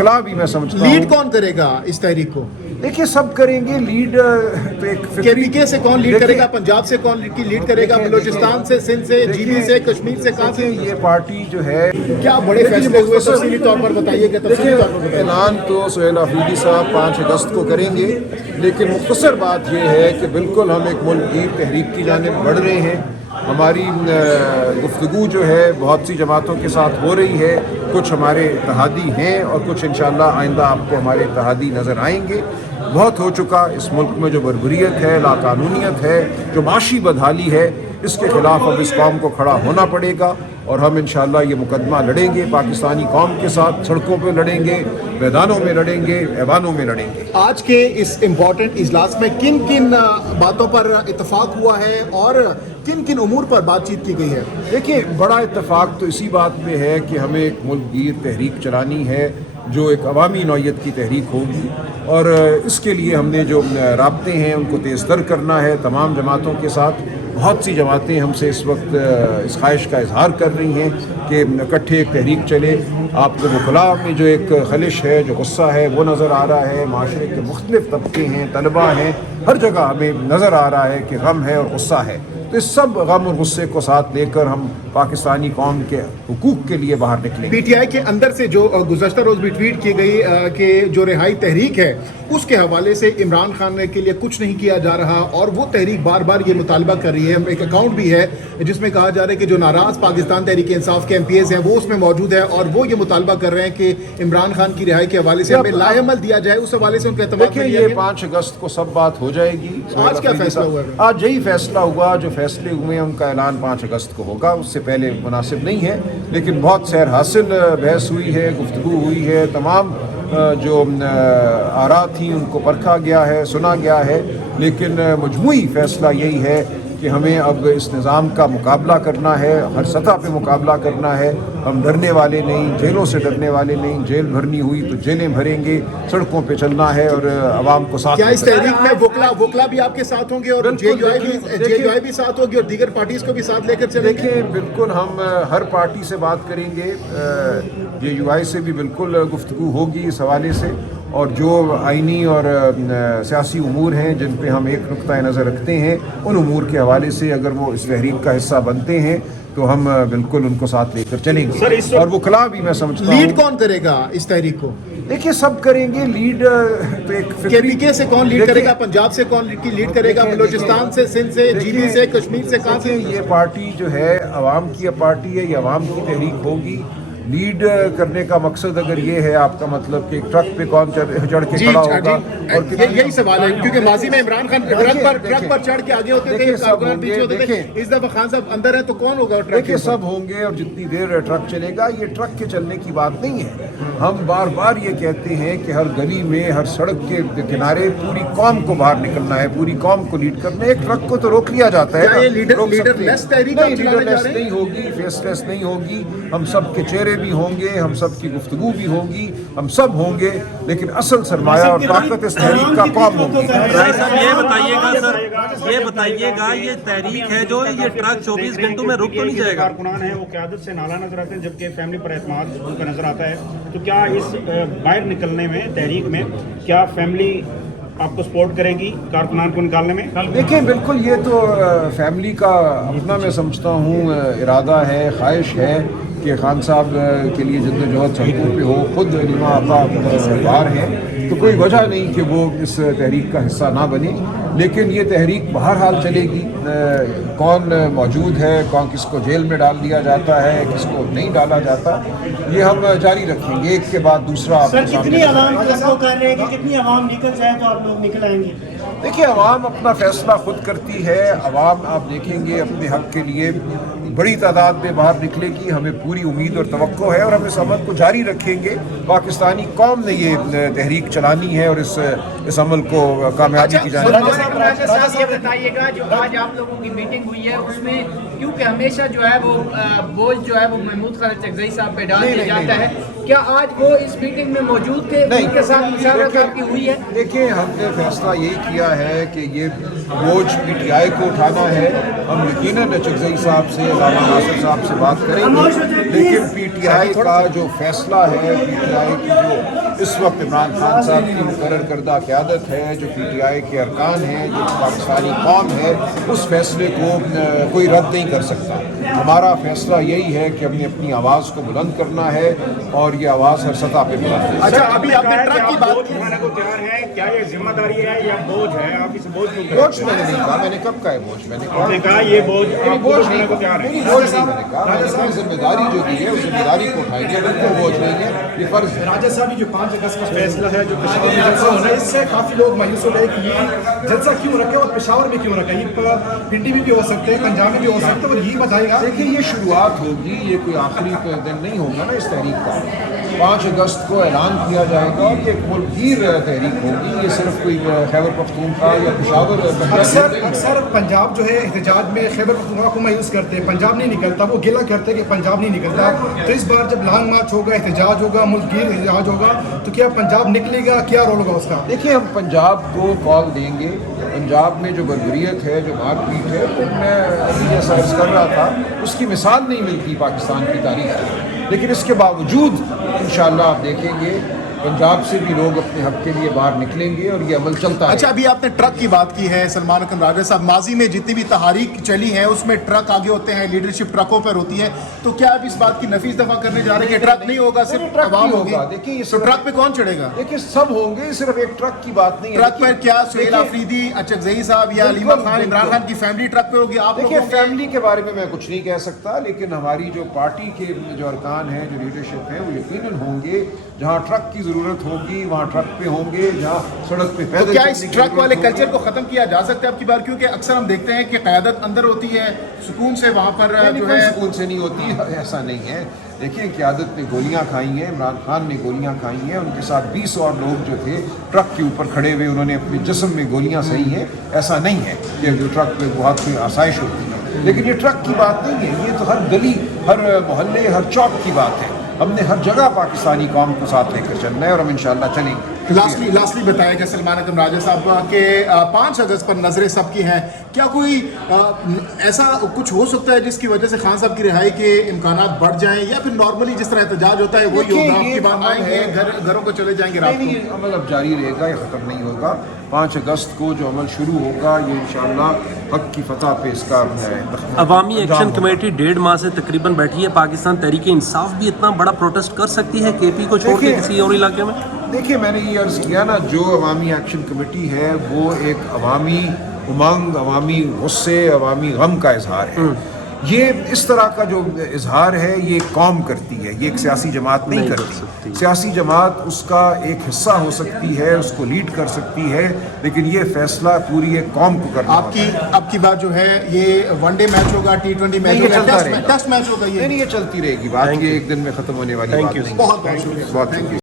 खिलाफ भी मैं समझता हूँ। लीड कौन करेगा इस तहरीक को? देखिए सब करेंगे लीड, तो एक केपीके से कौन लीड करेगा, पंजाब से कौन लीड करेगा, बलूचिस्तान से, सिंध से, जीबी से, कश्मीर से, कहाँ से? ये पार्टी जो है, क्या बड़े फैसले हुए तफसीली तौर पर बताइएगा, तफसीली तौर पर बताइए। ऐलान तो सुहेल अफरीदी साहब 5 अगस्त को करेंगे, लेकिन मुख्तसर बात ये है कि बिल्कुल हम एक मुल्क तहरीक की जानिब बढ़ रहे हैं। हमारी गुफ्तगू जो है बहुत सी जमातों के साथ हो रही है, कुछ हमारे इत्तेहादी हैं और कुछ इंशाअल्लाह आइंदा आपको हमारे इत्तेहादी नज़र आएंगे। बहुत हो चुका इस मुल्क में जो बरबरीत है, लाकानूनियत है, जो माशी बदहाली है, इसके ख़िलाफ़ अब इस कौम को खड़ा होना पड़ेगा और हम इंशाअल्लाह ये मुकदमा लड़ेंगे, पाकिस्तानी कौम के साथ सड़कों पे लड़ेंगे, मैदानों में लड़ेंगे, ऐवानों में लड़ेंगे। आज के इस इम्पोर्टेंट इजलास में किन किन बातों पर इत्तफाक हुआ है और किन किन उमूर पर बातचीत की गई है? देखिए बड़ा इत्तेफाक तो इसी बात में है कि हमें एक मुल्क गिर तहरीक चलानी है जो एक अवामी नौयत की तहरीक होगी, और इसके लिए हमने जो राब्ते हैं उनको तेज़ तर करना है तमाम जमातों के साथ। बहुत सी जमातें हमसे इस वक्त इस ख्वाहिश का इजहार कर रही हैं कि इकट्ठे एक तहरीक चले। आपको वकला में जो एक खलिश है, जो गुस्सा है, वो नज़र आ रहा है। माशरे के मुख्तलिफ तबके हैं, तलबा हैं, हर जगह हमें नज़र आ रहा है कि गम है और गुस्सा है। तो इस सब गम और गुस्से को साथ लेकर हम पाकिस्तानी कौम के हुकूक के लिए बाहर निकलेंगे। पीटीआई के अंदर से जो गुज़श्ता रोज़ भी ट्वीट की गई कि जो रिहाई तहरीक है उसके हवाले से इमरान खान के लिए कुछ नहीं किया जा रहा, और वो तहरीक बार बार ये मुतालबा कर रही है। एक अकाउंट भी है जिसमें कहा जा रहा है कि जो नाराज़ पाकिस्तान तहरीक इंसाफ के MPs हैं वो उसमें मौजूद है और वो ये मुतालबा कर रहे हैं कि इमरान खान की रिहाई के हवाले से हमें लाएमल दिया जाए। उस हवाले से उनका एतमाद देखिए ये 5 अगस्त को सब बात हो जाएगी। आज क्या फैसला हुआ? आज यही फैसला हुआ, जो फैसले हुए हैं उनका ऐलान 5 अगस्त को होगा, उससे पहले मुनासिब नहीं है। लेकिन बहुत सैर हासिल बहस हुई है, गुफ्तगू हुई है, तमाम जो आरा थी उनको परखा गया है, सुना गया है। लेकिन मजमूई फैसला यही है कि हमें अब इस निज़ाम का मुकाबला करना है, हर सतह पे मुकाबला करना है। हम डरने वाले नहीं, जेलों से डरने वाले नहीं। जेल भरनी हुई तो जेलें भरेंगे, सड़कों पे चलना है और आवाम को साथ। क्या इस तहरीक में वकला भी आपके साथ होंगे और JUI भी साथ होगी और दीगर पार्टीज को भी साथ लेकर चलेंगे? देखिए बिल्कुल हम हर पार्टी से बात करेंगे, JUI से भी बिल्कुल गुफ्तगू होगी इस हवाले से, और जो आइनी और सियासी उमूर हैं जिन पे हम एक नुक्ता नज़र रखते हैं, उन उमूर के हवाले से अगर वो इस तहरीक का हिस्सा बनते हैं तो हम बिल्कुल उनको साथ लेकर चलेंगे। और वो खिलाफ भी मैं समझता हूँ। लीड कौन करेगा इस तहरीक को? देखिए सब करेंगे लीड, तो एक केपीके से कौन लीड करेगा, पंजाब से कौन लीड करेगा, बलूचिस्तान से, सिंध से, जीबी से, कश्मीर से, कहाँ से? ये पार्टी जो है अवाम की पार्टी है, ये अवाम की तहरीक होगी। लीड करने का मकसद अगर ये है आपका मतलब कि ट्रक पे कौन चढ़ के खड़ा होगा, और यही सवाल है, क्योंकि माजी में इमरान खान ट्रक पर चढ़ के आगे होते थे, पीछे होते थे। इस दफा खान साहब अंदर है तो कौन होगा ट्रक? देखिए सब होंगे, और जितनी देर ट्रक चलेगा, ये ट्रक के चलने की बात नहीं है। हम बार बार ये कहते हैं कि हर गली में, हर सड़क के किनारे पूरी कौम को बाहर निकलना है, पूरी कौम को लीड करना है। एक ट्रक को तो रोक लिया जाता है, लीडरलेस तहरीक नहीं होगी, फेसलेस नहीं होगी। हम सब के चेहरे भी होंगे, हम सब की गुफ्तगू भी होगी, हम सब होंगे, लेकिन असल सरमाया और ताकत इस तहरीक का कौम होगी। राय साहब ये बताइएगा सर, ये बताइएगा ये तहरीक है जो ये ट्रक 24 घंटों में रुक तो नहीं जाएगा? कारकुनान है वो क़यादत से नाला नजर आते हैं, जबकि फैमिली पर एतमाद उनका नजर आता है। तो क्या इस बाहर निकलने में, तहरीक में, क्या फैमिली आपको सपोर्ट करेगी कारकुनान को निकालने में? देखिए बिल्कुल ये तो फैमिली का अपना मैं समझता हूँ इरादा है, ख्वाहिश है कि खान साहब के लिए जद्दोजहद सड़कों पे हो। खुद नीमा आपा बाहर हैं, तो कोई वजह नहीं कि वो इस तहरीक का हिस्सा ना बने। लेकिन ये तहरीक बहरहाल चलेगी। कौन मौजूद है, कौन किसको जेल में डाल दिया जाता है, किसको नहीं डाला जाता, ये हम जारी रखेंगे एक के बाद दूसरा। सर कितनी आवाम इसको कर रहे हैं कि कितनी आवाम निकल जाए तो आप लोग निकल आएंगे? देखिए आवाम अपना फैसला खुद करती है। आवाम आप देखेंगे अपने हक के लिए बड़ी तादाद में बाहर निकलेगी, हमें पूरी उम्मीद और तवक्को है, और हम इस अमल को जारी रखेंगे। पाकिस्तानी कौम ने ये तहरीक चलानी है और इस अमल को कामयाबी की जानी है। ये बताइएगा जो आज आप लोगों की मीटिंग हुई है उसमें, क्योंकि हमेशा जो है वो बोझ जो है वो महमूद खालिद चकज़ई साहब पे डाल दिया जाता है, क्या आज वो इस मीटिंग में मौजूद थे, उनके साथ मुशावरत आपकी हुई है? देखिए हमने फैसला यही किया है कि ये बोझ PTI को उठाना है। हम यकीनन चकज़ई साहब से, अल्लामा नासिर साहब से बात करेंगे, लेकिन PTI का जो फैसला है, PTI की जो اس وقت عمران خان صاحب کی مقرر کردہ قیادت ہے، جو PTI کے ارکان ہیں، جو پاکستانی قوم ہے، اس فیصلے کو کوئی رد نہیں کر سکتا۔ ہمارا فیصلہ یہی ہے کہ ہم نے اپنی آواز کو بلند کرنا ہے اور یہ آواز ہر سطح پہ بلند ہے۔ اچھا ابھی آپ نے ٹرک کی بات کی، اٹھانے کو تیار ہیں، کیا یہ ذمہ داری ہے یا بوجھ ہے؟ آپ اس بوجھ کو بوجھ میں نے نہیں کہا، میں نے کب کہا ہے بوجھ؟ میں نے آپ نے کہا یہ بوجھ آپ کو اٹھانے کو تیار ہے۔ بوجھ نہیں، میں نے کہا ذمہ داری جو دی ہے اس ذمہ داری کو اٹھائیں گے، بالکل بوجھ نہیں ہے، یہ فرض ہے۔ راجہ صاحب یہ جو 5 اگست کا فیصلہ ہے جو پشاور میں جلسہ ہونا ہے، اس سے کافی لوگ مایوس ہو گئے کہ یہ جلسہ کیوں رکھے اور پشاور میں کیوں رکھا؟ یہ پنڈی میں بھی ہو سکتے ہیں، پنجاب میں بھی ہو سکتے ہیں، اور یہی بتائے گا۔ دیکھیے یہ شروعات ہوگی، یہ کوئی آخری دن نہیں ہوگا نا اس تحریک کا۔ 5 اگست کو اعلان کیا جائے گا اور یہ ایک ملک گیر تحریک ہوگی، یہ صرف کوئی خیبر پختونخوا یا پشاور اکثر پنجاب جو ہے احتجاج میں خیبر پختونخوا کو مایوس کرتے ہیں، پنجاب نہیں نکلتا، وہ گلہ کرتے ہیں کہ پنجاب نہیں نکلتا۔ تو اس بار جب لانگ مارچ ہوگا، احتجاج ہوگا، ملک گیر احتجاج ہوگا، تو کیا پنجاب نکلے گا؟ کیا رول ہوگا اس کا؟ دیکھیے ہم پنجاب کو کال دیں گے۔ پنجاب میں جو بربریت ہے، جو مار پیٹ ہے، تو میں ابھی جیسا عرض کر رہا تھا اس کی مثال نہیں ملتی پاکستان کی تاریخ میں، لیکن اس کے باوجود انشاءاللہ آپ دیکھیں گے پنجاب سے بھی لوگ اپنے حق کے لیے باہر نکلیں گے اور یہ عمل چلتا ہے۔ اچھا ابھی آپ نے ٹرک کی بات کی ہے سلمان حکم راجہ صاحب، ماضی میں جتنی بھی تحریک چلی ہے اس میں ٹرک آگے ہوتے ہیں، لیڈرشپ ٹرکوں پر ہوتی ہے، تو کیا آپ اس بات کی نفیس دفع کرنے جا رہے ہیں کہ ٹرک نہیں ہوگا، صرف عوام ہوگی؟ دیکھیے یہ تو ٹرک پہ کون چڑھے گا؟ دیکھیے سب ہوں گے، صرف ایک ٹرک کی بات نہیں ہے۔ ٹرک پر کیا سہیل آفریدی، اچکزئی صاحب یا علیمہ خان، عمران خان کی فیملی ٹرک پہ ہوگی؟ آپ دیکھیے فیملی کے بارے میں کچھ نہیں کہہ سکتا، لیکن ہماری جو پارٹی کے جو ارکان ہیں، جو لیڈرشپ ہے، وہ یقیناً ہوں گے۔ جہاں ٹرک کی ضرورت ہوگی وہاں ٹرک پہ ہوں گے، جہاں سڑک پہ پیدل کیا اس ٹرک والے کلچر کو ختم کیا جا سکتا ہے اب کی بار؟ کیونکہ اکثر ہم دیکھتے ہیں کہ قیادت اندر ہوتی ہے، سکون سے وہاں پر جو ہے سکون سے نہیں ہوتی، ایسا نہیں ہے۔ دیکھیں قیادت نے گولیاں کھائی ہیں، عمران خان نے گولیاں کھائی ہیں، ان کے ساتھ 20 اور لوگ جو تھے ٹرک کے اوپر کھڑے ہوئے، انہوں نے اپنے جسم میں گولیاں سہی ہیں۔ ایسا نہیں ہے کہ جو ٹرک پہ بہت کوئی آسائش ہوتی ہے، لیکن یہ ٹرک کی بات نہیں ہے، یہ تو ہر گلی، ہر محلے، ہر چوک کی بات ہے۔ ہم نے ہر جگہ پاکستانی قوم کو ساتھ لے کر چلنا ہے اور ہم انشاءاللہ چلیں گے۔ لاسٹلی بتایا گیا سلمان حکم راجہ صاحب کہ 5 اگست پر نظریں سب کی ہیں، کیا کوئی ایسا کچھ ہو سکتا ہے جس کی وجہ سے خان صاحب کی رہائی کے امکانات بڑھ جائیں، یا پھر نارملی جس طرح احتجاج ہوتا ہے وہی ہوگا، آپ کی بات آئیں گے گھروں کو چلے جائیں گے رات کو؟ نہیں، عمل اب جاری رہے گا، یہ ختم نہیں ہوگا۔ 5 اگست کو جو عمل شروع ہوگا یہ انشاءاللہ حق کی فتح پہ اس کا عوامی ایکشن کمیٹی 1.5 ماہ سے تقریباً بیٹھی ہے، پاکستان تحریک انصاف بھی اتنا بڑا پروٹیسٹ کر سکتی ہے KP کو چھوڑ کے کسی اور علاقے میں؟ دیکھیے میں نے یہ عرض کیا نا، جو عوامی ایکشن کمیٹی ہے وہ ایک عوامی امنگ، عوامی غصے، عوامی غم کا اظہار ہے۔ یہ اس طرح کا جو اظہار ہے یہ قوم کرتی ہے، یہ ایک سیاسی جماعت نہیں کرتی۔ سیاسی جماعت اس کا ایک حصہ ہو سکتی ہے، اس کو لیڈ کر سکتی ہے، لیکن یہ فیصلہ پوری ایک قوم کو کرنا آپ کی بات جو ہے یہ ون ڈے میچ ہوگا، T20 میچ ہوگا، ٹیسٹ میچ ہوگا، یہ نہیں، یہ چلتی رہے گی بات، یہ ایک دن میں ختم ہونے والی بات نہیں۔ بہت شکریہ۔ بہت شکریہ۔